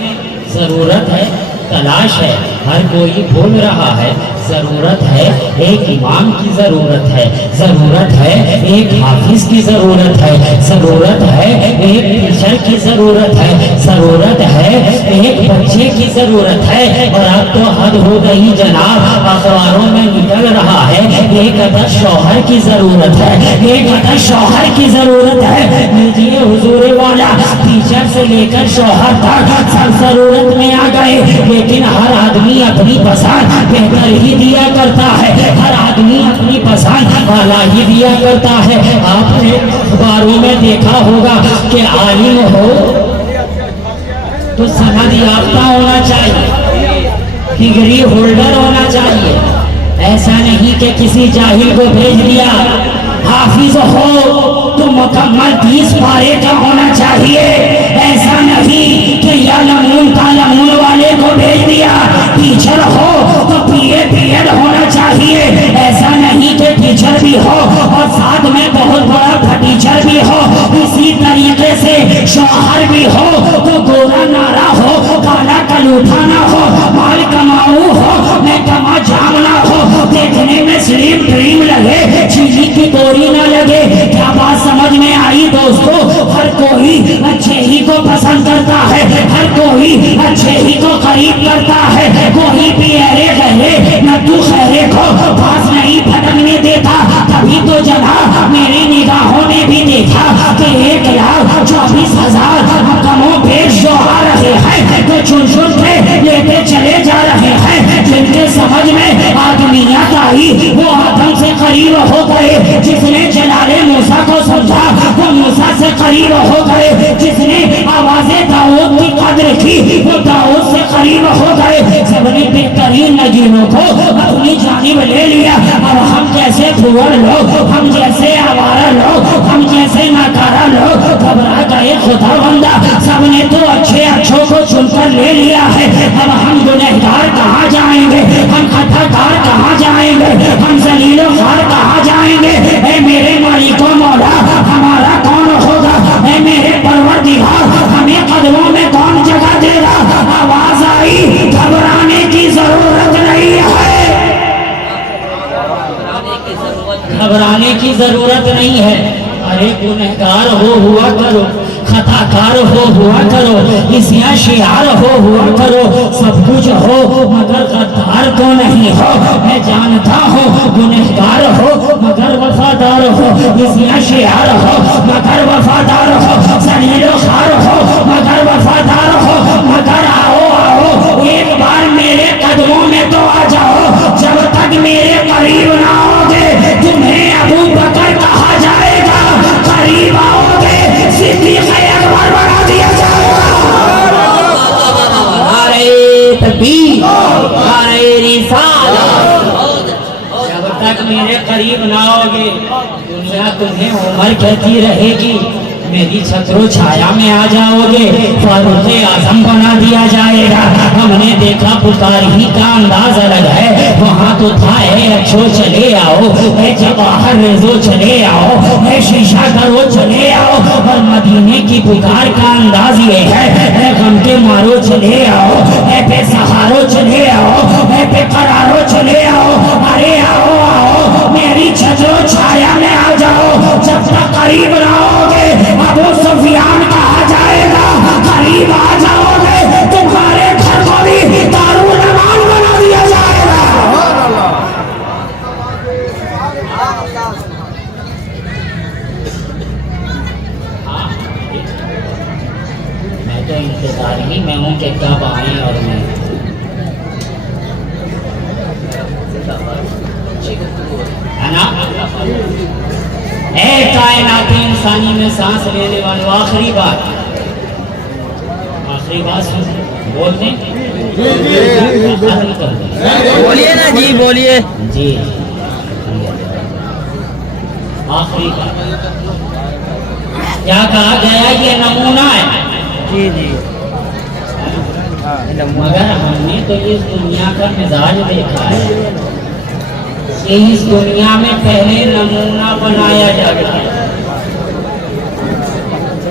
ضرورت ہے، تلاش ہے، ہر کوئی بول رہا ہے، ضرورت ہے ایک امام کی ضرورت ہے، ضرورت ہے ایک حافظ کی ضرورت ہے، ضرورت ہے ایک ٹیچر کی ضرورت ہے، ضرورت ہے ایک بچے کی ضرورت ہے۔ اور اب تو حد ہو گئی جناب، اخباروں میں نکل رہا ہے ایک عدد شوہر کی ضرورت ہے، ایک عدد شوہر کی ضرورت ہے۔ لیجیے حضور والا، ٹیچر سے لے کر شوہر تک سب ضرورت میں آ گئے، لیکن ہر آدمی اپنی پسند بہتر ہی دیا کرتا ہے، ہر آدمی اپنی پسند اعلیٰ ہی دیا کرتا ہے۔ آپ نے اخباروں میں دیکھا ہوگا کہ عالم ہو تو سند یافتہ ہونا چاہیے، ڈگری ہولڈر ہونا چاہیے، ایسا نہیں کہ کسی جاہل کو بھیج دیا۔ حافظ ہو تو مکمل 20 پارے کا ہونا چاہیے، ایسا نہیں کہ یعلمون تعلمون والے کو بھیج دیا۔ ٹیچر ہو تو پی ایڈ ہونا چاہیے، ایسا نہیں کہ ٹیچر بھی ہو اور ساتھ میں بہت بڑا ٹیچر بھی ہو۔ اسی طریقے سے شوہر بھی ہو تو گورا نارا ہو، کالا کلوٹھا نہ ہو، مال کماؤ ہو، میں کما جامنا ہو، دیکھنے میں سلیم ڈریم لگے، چیزی کی دوری نہ لگے۔ کیا بات سمجھ میں آئی دوستو؟ ہر کوئی اچھے ہی کو پسند کرتا ہے، ہر کوئی اچھے ہی کو قریب کرتا ہے، کوئی بھی ایرے گہرے نہ تو خیرے کو پاس نہیں پھٹکنے دیتا۔ تبھی تو جناب میری نگاہوں نے بھی دیکھا کہ 1,24,000 کموں پیش جو آ رہے ہیں تو چن چن کے لیتے چلے جا رہے ہیں، جن کے سمجھ میں آدمیت آئی وہ آدم سے قریب ہو گئے، جس نے جلال موسیٰ کو سمجھا وہ موسیٰ سے قریب ہو گئے، جس نے آواز داؤد کی قدر کی وہ داؤد سے قریب ہو گئے۔ سب نے بہترین نگینوں کو اپنی جانب لے لیا، اور ہم جیسے بھوڑ لوگ، ہم جیسے آوارہ لوگ، ہم جیسے ناکارہ لوگ گھبرا گئے خدا بندہ۔ سب نے تو اچھے اچھوں کو چن کر لے لیا ہے، اب ہم گنہگار کہاں جائیں گے، ہم خطاکار کہاں جائیں گے، ہم ذلیل و خوار کہاں جائیں گے؟ اے میرے مالک و مولا ہمارا کون ہوگا؟ اے میرے پروردگار ہمیں قدموں میں کون جگہ دے گا؟ آواز آئی، گھبرانے کی ضرورت نہیں ہے، گھبرانے کی ضرورت نہیں ہے۔ ارے گنہگار ہوا کرو، خطاکار ہوا کرو، اسیاں شیار ہوا کرو، سب کچھ ہو مگر غدار تو نہیں ہو۔ میں جانتا ہوں گنہگار ہو مگر وفادار ہو، اسیاں شیار ہو مگر وفادار ہو، ذلیل و خوار ہو مگر وفادار ہو، مگر آؤ ایک بار میرے قدموں میں تو آ جاؤ۔ جب تک میرے قریب نہ آؤگے تمہیں ابو بکر کہا جائے گا، قریب آؤ گے صدیق اکبر بنا دیا جائے گا۔ نعرہ تکبیر، نعرہ رسالت۔ جب تک میرے قریب نہ آؤگے دنیا تمہیں عمر کہتی رہے گی، میری چھتر و چھایا میں آ جاؤ گے فاروق اعظم بنا دیا جائے گا۔ ہم نے دیکھا پکار ہی کا انداز الگ ہے، وہاں تو تھا اے اچھو چلے آؤ، اے جواہر ریزو چلے آؤ، اے شیشہ کرو چلے آؤ، اور مدینے کی پکار کا انداز یہ ہے، اے غم کے مارو چلے آؤ، اے بے سہارو چلے آؤ، اے بے قرارو چلے آؤ، ارے آؤ آؤ میری چھتر و چھایا میں آ جاؤ۔ جب تک قریب نہ آؤگے ابو سفیان کہا جائے گا، قریب آ جاؤ گے تمہارے گھر کو بھی دارالمان بنا دیا جائے گا۔ میں تو انتظار ہی میں ہوں کہ کب آئیں، اور میں اے کائنات انسانی میں سانس لینے والوں، آخری بات سن بولتے بولیے نا جی، بولیے جی۔ آخری بات کیا کہا گیا، یہ نمونہ ہے جی جی، مگر ہم نے تو اس دنیا کا مزاج دیکھا ہے کہ اس دنیا میں پہلے نمونہ بنایا جاتا ہے،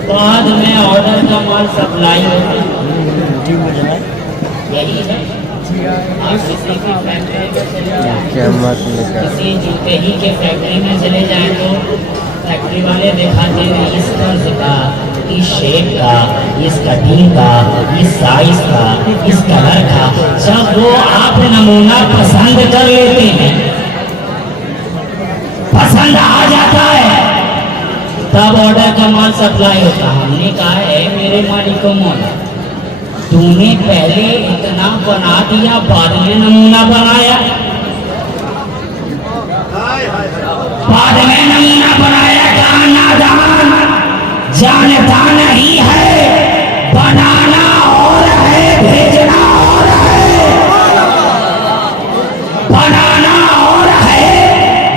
بعد میں آرڈر کا مال سپلائی ہوتا ہے، یہی ہے۔ آپ کسی کی فیکٹری میں چلے جائیں، کسی جوتے ہی کے فیکٹری میں چلے جائیں تو فیکٹری والے دکھاتے ہیں اس قرض کا، اس شیپ کا، اس کٹنگ کا، اس سائز کا، اس کلر کا۔ جب وہ آپ نمونہ پسند کر لیتے ہیں، پسند آ جاتا ہے، تب آرڈر کا مال سپلائی ہوتا ہے۔ ہم نے کہا ہے میرے مالک مولا، تو نے پہلے اتنا بنا دیا، بعد میں نمونہ بنایا، بعد میں نمونہ بنایا، کہاں نادان جانتا نہیں ہے، بنانا اور ہے بھیجنا اور ہے، بنانا اور ہے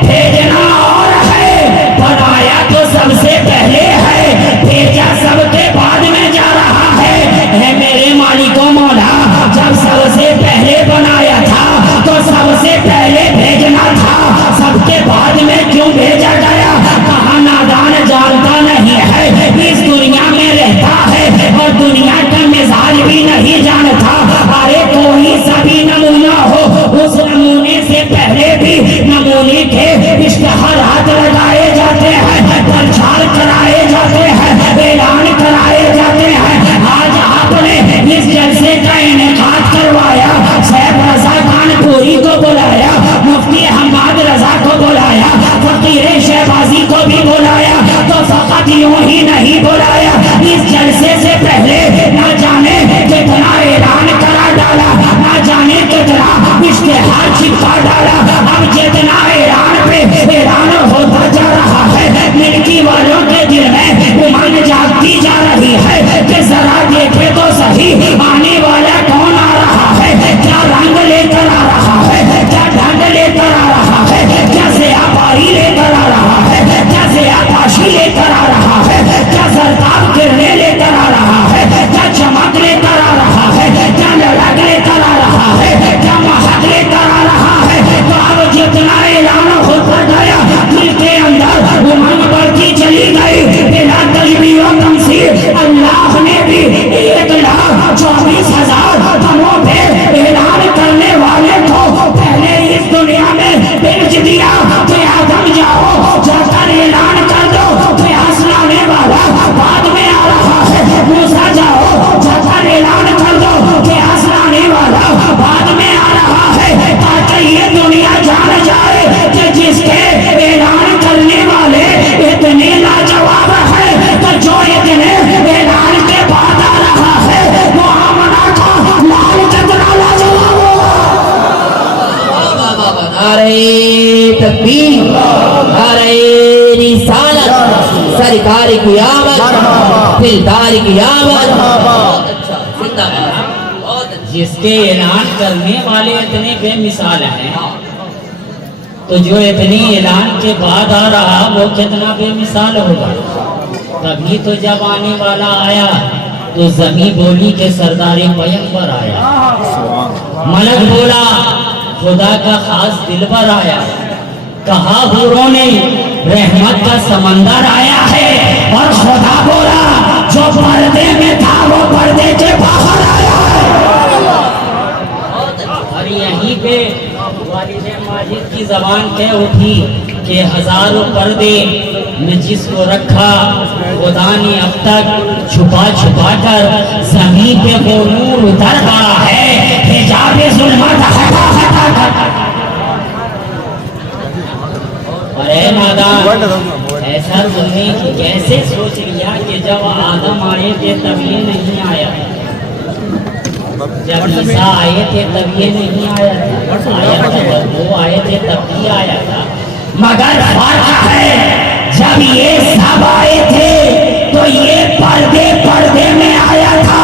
بھیجنا اور ہے، بنایا تو سب سے پہلے ہے، بھیجا سب کے بعد میں جا رہا ہے۔ اے میرے مالک و مولا، جب سب سے پہلے بنایا تھا تو سب سے پہلے بھیجنا تھا، سب کے بعد میں کیوں بھیجا گیا؟ کہاں نادان جانتا نہیں ہے، اس دنیا میں رہتا ہے اور دنیا کا مزاج بھی نہیں جانتا۔ ارے کوئی سبھی نمونہ ہو، اس نمونے سے پہلے بھی نمونے کے اشتہارات لگائے جاتے ہیں، پرچار کرائے جاتے ہیں، اعلان کرائے جاتے ہیں۔ آج آپ نے اس جلسے کا انعقاد کروایا، صاحب رضا خان پوری کو بلایا، مفتی حماد رضا کو بلایا، فقیر شہبازی کو بھی بلایا، تو فقط یوں ہی نہیں بلایا، اس جلسے سے پہلے نہ جانے کتنا اعلان کرا ڈالا، نہ جانے کتنا اشتہار چھپا ڈالا۔ اب جتنا اعلان پہ اعلان ہوتا جا رہا ہے، ملکی والوں کے دل میں امنگ جاگتی جا رہی ہے کہ ذرا دیکھے تو صحیح آنے والا کون آ رہا ہے، کیا رنگ لے کر آ رہا ہے، کیا ڈھنگ لے کر آ رہا ہے، کیا سیاپاری لے کر آ رہا ہے، کیا سیاپاشی لے کر آ رہا ہے، کیا زرتاب گرنے لے کر آ رہا ہے، کیا چمک لے کر آ رہا ہے، کیا لڑک لے کر آ رہا ہے، کیا مہک لے کر آ رہا ہے۔ تو اب جتنا اعلان ہوتا گیا، دل کے اندر امنگ بڑھتی چلی گئی، بلا تجبیہ و تمثیل اللہ نے بھی 1,24,000 دموں پہ اعلان کرنے والے کو پہلے اس دنیا میں بھیج دیا کہ آدم جاؤ، جا کر اعلان کر دو کہ آسلانے والا بعد میں آ رہا ہے، موسیٰ جاؤ، جا کر اعلان کر دو کہ آسلانے والا بعد میں آ رہا ہے، تاکہ یہ دنیا جان جائے کہ جس کے اعلان کرنے والے اتنے لاجواب ہیں کہ جو اتنے اعلان کے بعد آ رہا ہے وہ آمنہ کا لال کتنا لاجواب ہوگا۔ نعرہ تکبیر، نعرہ رسالت، سرکار کی آمد، دلدار کی آمد۔ بہت اچھا، زندہ باد، بہت اچھا۔ جس کے اعلان کرنے والے اتنے بے مثال ہیں، تو جو اتنی اعلان کے بعد آ رہا وہ کتنا بے مثال ہوگا۔ تبھی تو جب آنے والا آیا تو زمین بولی کے سردار پیغمبر آیا، ملک بولا خدا کا خاص دلبر آیا، کہا حوروں نے رحمت کا سمندر آیا ہے، اور خدا بولا جو پردے میں تھا وہ پردے کے باہر آیا ہے۔ اور یہیں پہ والد ماجد کی زبان کہہ اٹھی کہ ہزاروں پردے میں جس کو رکھا خدا نے اب تک چھپا چھپا کر زمین پہ وہ نور اتر پڑا ہے، حجاب ظلمت ہٹا ہٹا کر۔ اور اے نادان، ایسا تم نے کیسے سوچ لیا کہ جب آدم آئے تھے تب یہ نہیں آیا، جب عیسیٰ آئے تھے تب یہ نہیں آیا تھا، آیا تھا جب وہ آئے تھے تب بھی آیا تھا، مگر فرق ہے جب یہ سب آئے تھے تو یہ پردے پردے میں آیا تھا،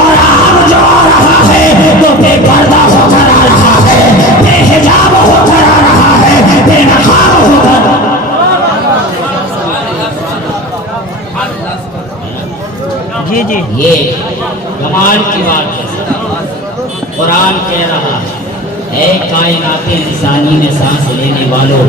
اور اب جو آ رہا ہے تو بے پردہ ہو کر آ رہا ہے، بے حجاب ہو کر آ رہا ہے، بے نقاب ہو کر۔ جی جی، یہ کمال کی بات ہے، قرآن کہہ رہا ہے، اے کائنات انسانی میں سانس لینے والوں،